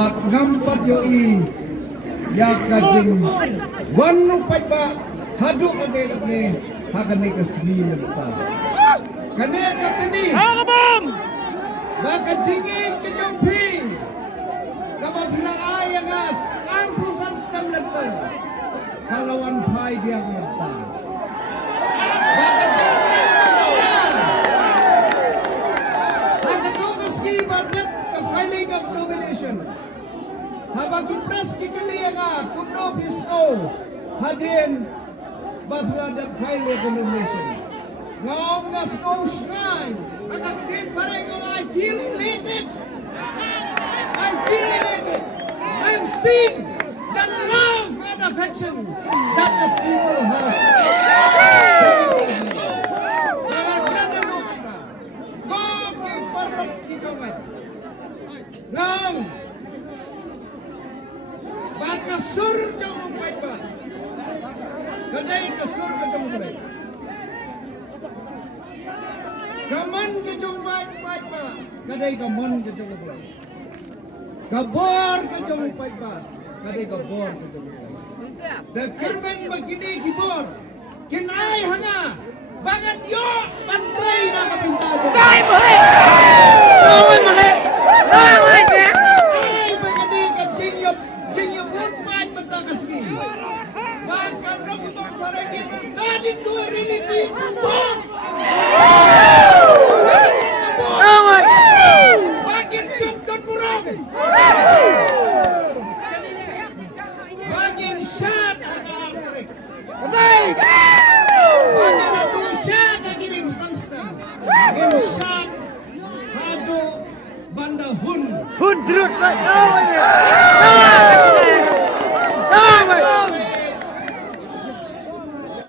Bat ngampat yoi ya kajing wanu paiba haduk ade hakane kasni mata kane kapini hakabam baka jingi kejompi kama bina ayangas arpusan skamletan kalawan pai dia mata baka jingi haka to meski badet ka filing of nomination habang kipres kikiliya nga kuno bisko hadin babrada file nomination ngong nga snows guys akakit pareng I feel elated I've seen the love and affection that the people have ngong baka surga mo pa kadai ka surga mo pa kaman ke jong baik pa kadai ka mon ke jong pa kabor ke jong pa kadai ka bor ke jong pa the kerben begini kibor kinai hanga bangan yo pantrai na kapintago kai mare kawan mare kawan ai begini ka jinyo bur pa betagasi bahkan rambut faragi tadi tu religi bom Bagin jump dan burung Bagin shot Bagin adu shot Bagin samstam Bagin shot Hado banda hun Hun drut